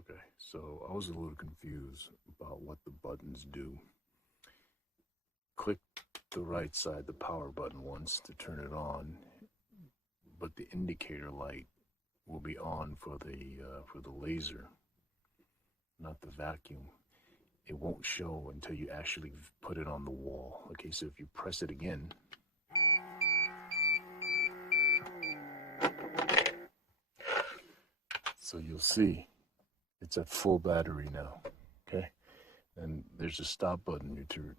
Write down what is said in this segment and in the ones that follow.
Okay, so I was a little confused about what the buttons do. Click the right side, the power button once to turn it on, but the indicator light will be on for the laser, not the vacuum. It won't show until you actually put it on the wall. Okay, so if you press it again, so you'll see it's at full battery now. Okay, and there's a stop button to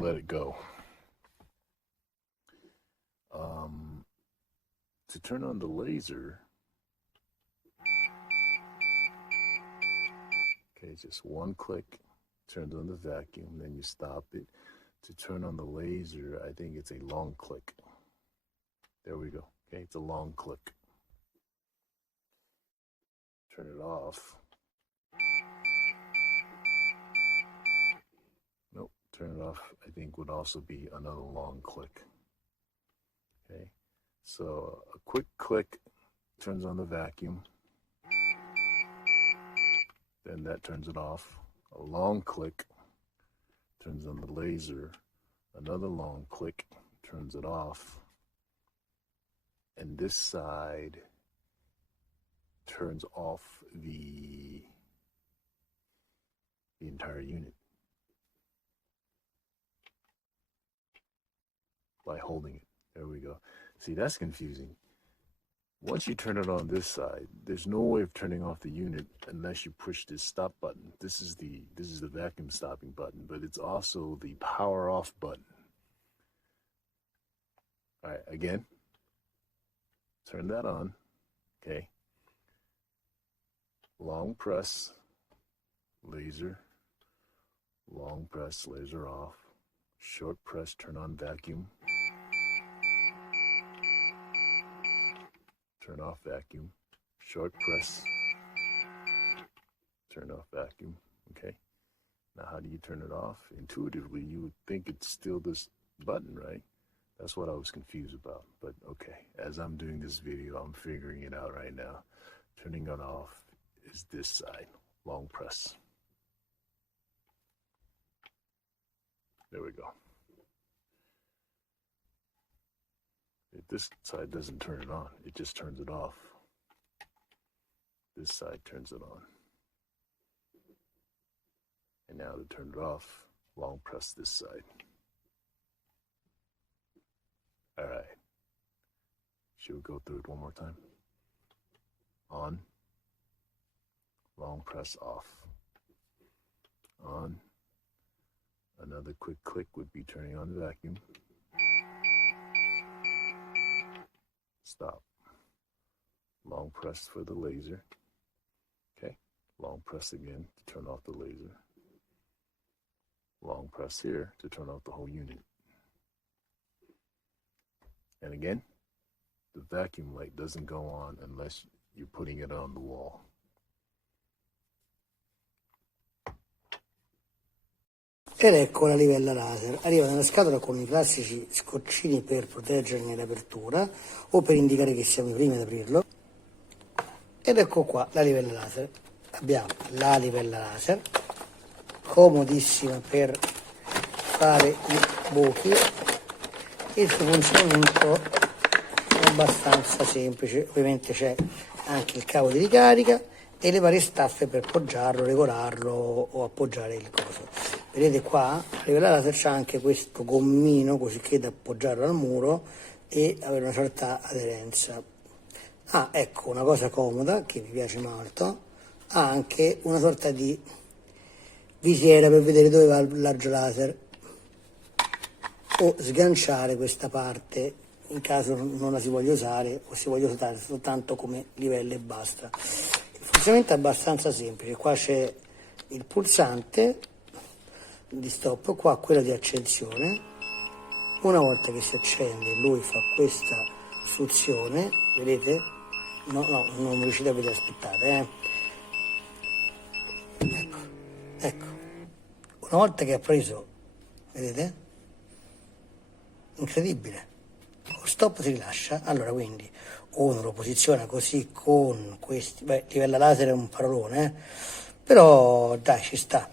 let it go. To turn on the laser, okay, just one click turns on the vacuum, then you stop it. To turn on the laser, I think it's a long click. There we go. Okay, it's a long click. Turn it off. Nope, turn it off, I think would also be another long click. Okay, so a quick click turns on the vacuum. Then that turns it off. A long click turns on the laser. Another long click turns it off. And this side turns off the entire unit by holding it. There we go. See, that's confusing. Once you turn it on this side, there's no way of turning off the unit unless you push this stop button. This is the vacuum stopping button, but it's also the power off button. All right, again, turn that on. Okay. Long press, laser. Long press, laser off. Short press, turn on vacuum. Turn off vacuum. Short press. Turn off vacuum. Okay. Now how do you turn it off? Intuitively, you would think it's still this button, right? That's what I was confused about. But okay, as I'm doing this video, I'm figuring it out right now. Turning it off is this side. Long press. There we go. This side doesn't turn it on, it just turns it off. This side turns it on. And now to turn it off, long press this side. All right. Should we go through it one more time? On. Long press off. On. Another quick click would be turning on the vacuum. Stop. Long press for the laser. Okay. Long press again to turn off the laser. Long press here to turn off the whole unit. And again, the vacuum light doesn't go on unless you're putting it on the wall. Ed ecco la livella laser, arriva nella scatola con i classici scoccini per proteggerne l'apertura o per indicare che siamo i primi ad aprirlo. Ed ecco qua la livella laser. Abbiamo la livella laser, comodissima per fare i buchi. Il suo funzionamento è abbastanza semplice, ovviamente c'è anche il cavo di ricarica e le varie staffe per poggiarlo, regolarlo o appoggiare il coso. Vedete qua, a livella laser c'è anche questo gommino così che da appoggiarlo al muro e avere una certa aderenza. Ah, ecco, una cosa comoda che mi piace molto, ha anche una sorta di visiera per vedere dove va il raggio laser o sganciare questa parte in caso non la si voglia usare o si voglia usare soltanto come livello e basta. Il funzionamento è abbastanza semplice, qua c'è il pulsante di stop, qua quello di accensione. Una volta che si accende lui fa questa suzione, vedete? No, non riuscite a vedere, aspettate, ecco, una volta che ha preso, vedete? Incredibile. Lo stop si rilascia, allora quindi uno lo posiziona così con questi, beh, livella laser è un parolone, però dai, ci sta.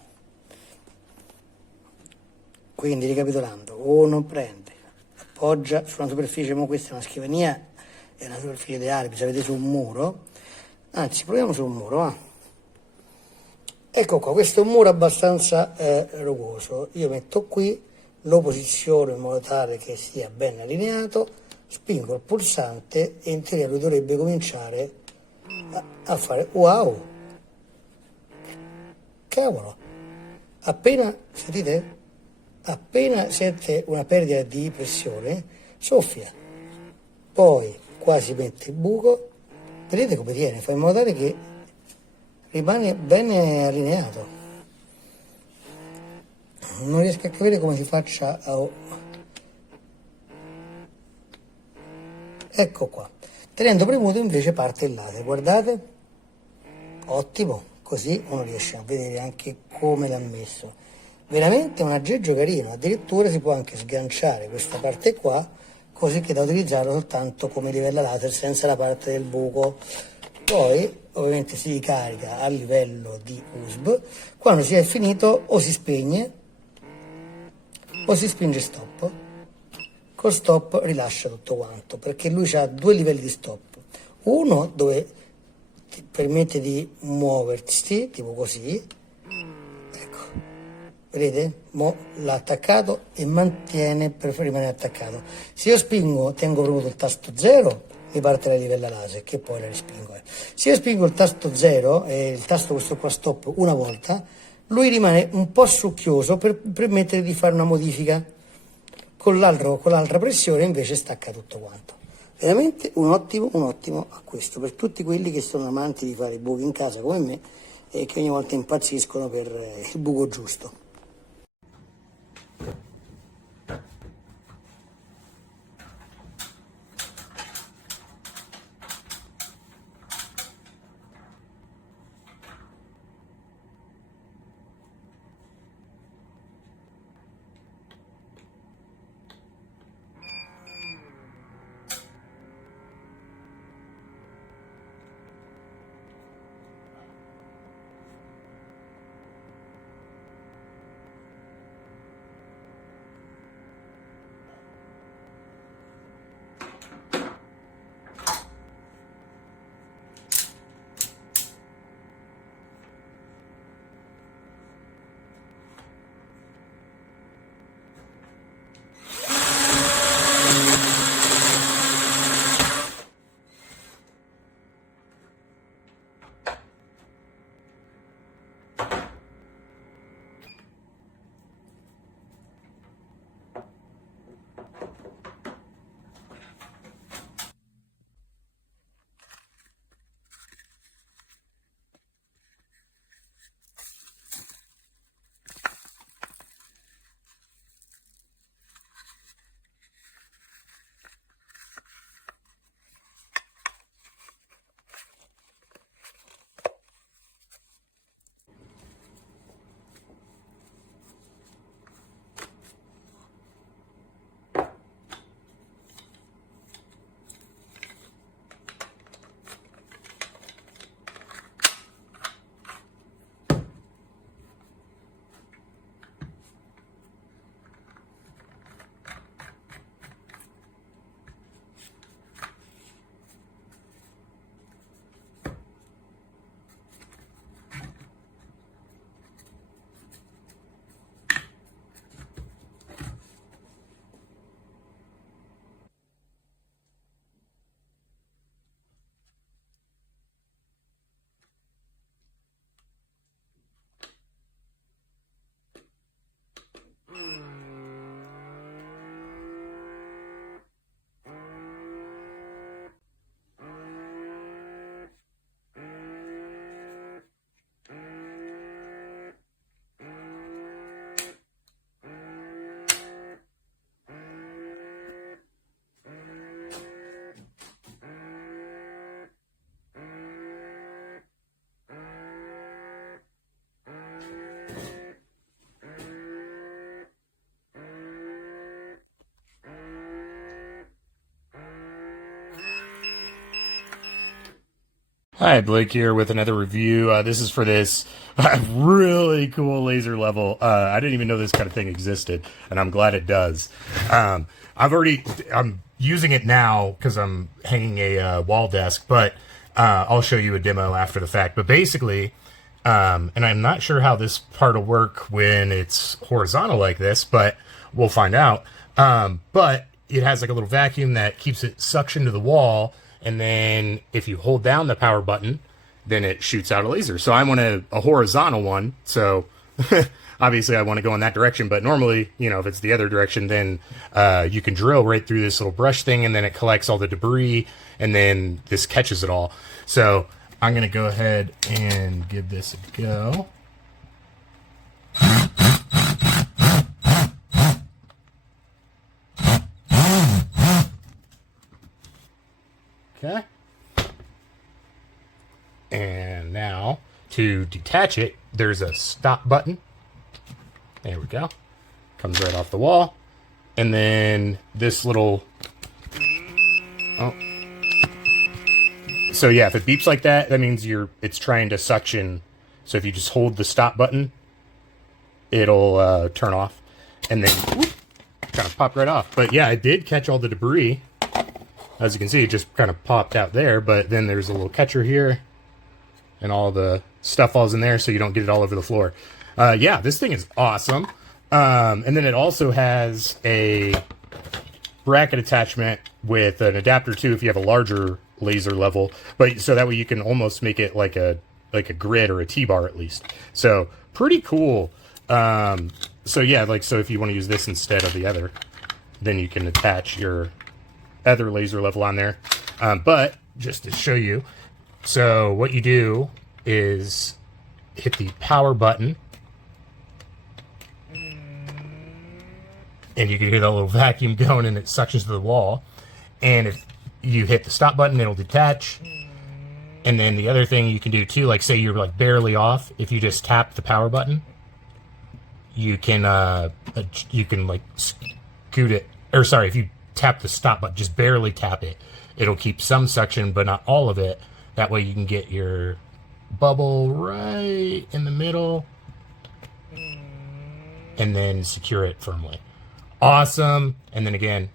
Quindi ricapitolando, uno prende, appoggia su una superficie, ma questa è una scrivania, è una superficie ideale, bisogna vedere su un muro, anzi proviamo su un muro, va. Ecco qua, questo è un muro abbastanza rugoso, io metto qui, lo posiziono in modo tale che sia ben allineato, spingo il pulsante e in teoria lui dovrebbe cominciare a fare, wow, cavolo, appena, sentite? Appena sente una perdita di pressione, soffia, poi qua si mette il buco, vedete come tiene, fa in modo tale che rimane ben allineato. Non riesco a capire come si faccia a... Ecco qua, tenendo premuto invece parte il laser, guardate, ottimo, così uno riesce a vedere anche come l'ha messo. Veramente un aggeggio carino, addirittura si può anche sganciare questa parte qua così che da utilizzarlo soltanto come livella laser senza la parte del buco. Poi ovviamente si ricarica a livello di USB, quando si è finito o si spegne o si spinge stop, con stop rilascia tutto quanto, perché lui ha due livelli di stop, uno dove ti permette di muoversi tipo così, ecco, vedete? Mo l'ha attaccato e mantiene per rimanere attaccato. Se io spingo, tengo premuto il tasto 0, mi parte la livella laser, che poi la respingo. Se io spingo il tasto 0 e il tasto questo qua stop una volta, lui rimane un po' succhioso per permettere di fare una modifica. Con l'altra pressione invece stacca tutto quanto. Veramente un ottimo acquisto per tutti quelli che sono amanti di fare buchi in casa come me e che ogni volta impazziscono per il buco giusto. Hi, Blake here with another review. This is for this really cool laser level. I didn't even know this kind of thing existed, and I'm glad it does. I'm using it now because I'm hanging a wall desk, but I'll show you a demo after the fact. But basically, and I'm not sure how this part will work when it's horizontal like this, but we'll find out. But it has like a little vacuum that keeps it suctioned to the wall. And then if you hold down the power button, then it shoots out a laser. So I want a horizontal one. So obviously I want to go in that direction. But normally, you know, if it's the other direction, then you can drill right through this little brush thing, and then it collects all the debris, and then this catches it all. So I'm going to go ahead and give this a go. Okay. And now to detach it, there's a stop button. There we go. Comes right off the wall. And then this little, oh. So yeah, if it beeps like that, that means it's trying to suction. So if you just hold the stop button, it'll turn off, and then whoop, kind of pop right off. But yeah, it did catch all the debris. As you can see, it just kind of popped out there, but then there's a little catcher here, and all the stuff falls in there so you don't get it all over the floor. Yeah, this thing is awesome. And then it also has a bracket attachment with an adapter too if you have a larger laser level, but so that way you can almost make it like a grid or a T-bar at least. So pretty cool. So yeah, so if you want to use this instead of the other, then you can attach your other laser level on there. But just to show you, so what you do is hit the power button, and you can hear that little vacuum going, and it suctions to the wall. And if you hit the stop button, it'll detach. And then the other thing you can do too, like say you're like barely off, if you just tap the power button, you can like scoot it, or sorry, if you tap the stop button, just barely tap it, it'll keep some suction but not all of it. That way you can get your bubble right in the middle and then secure it firmly. Awesome. And then again,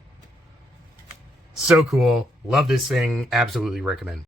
so cool. Love this thing. Absolutely recommend.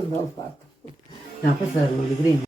Cosa ho fatto? No, questo era quello di prima.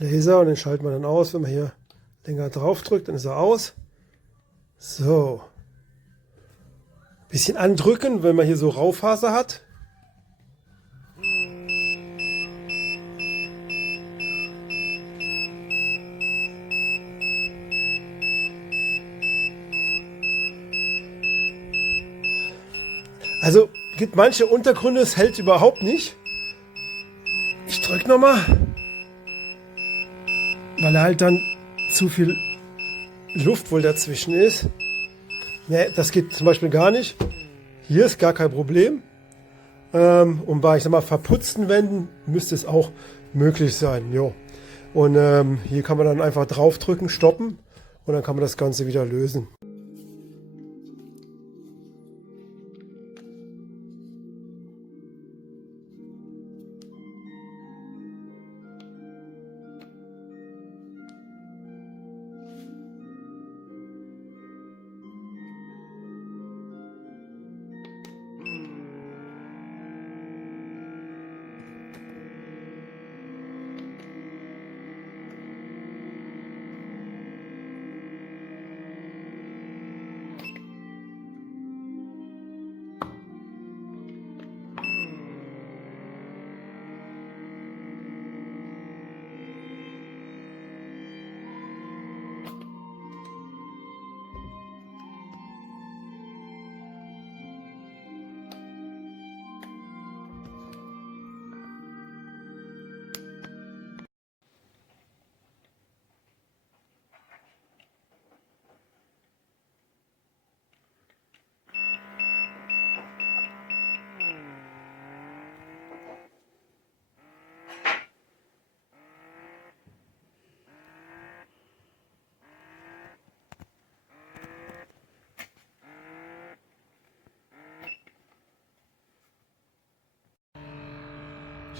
Laser und den schalten wir dann aus. Wenn man hier länger drauf drückt, dann ist er aus. So. Bisschen andrücken, wenn man hier so Raufaser hat. Also gibt manche Untergründe, es hält überhaupt nicht. Ich drücke nochmal. Weil halt dann zu viel Luft wohl dazwischen ist. Ne, das geht zum Beispiel gar nicht. Hier ist gar kein Problem. Und bei, ich sag mal, verputzten Wänden müsste es auch möglich sein. Jo. Und hier kann man dann einfach draufdrücken, stoppen und dann kann man das Ganze wieder lösen.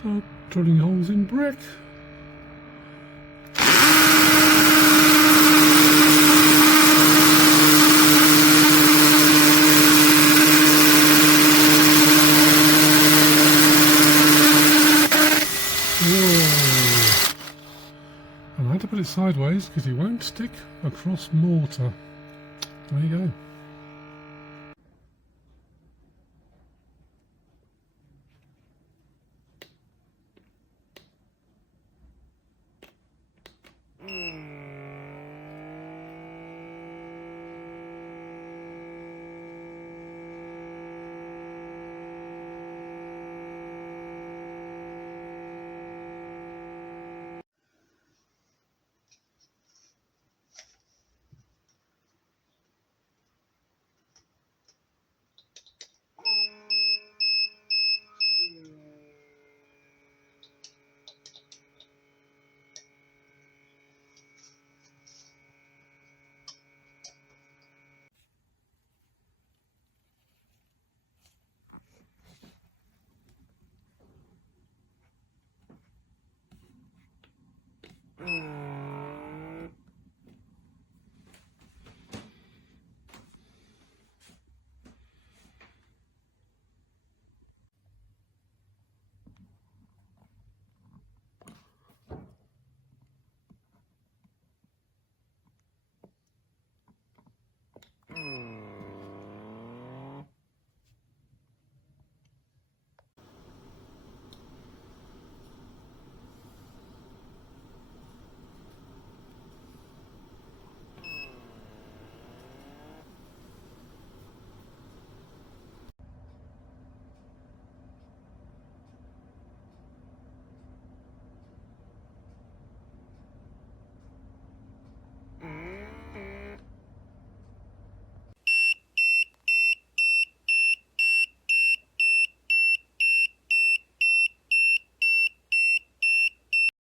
So, drilling holes in brick. I had to put it sideways because it won't stick across mortar. There you go.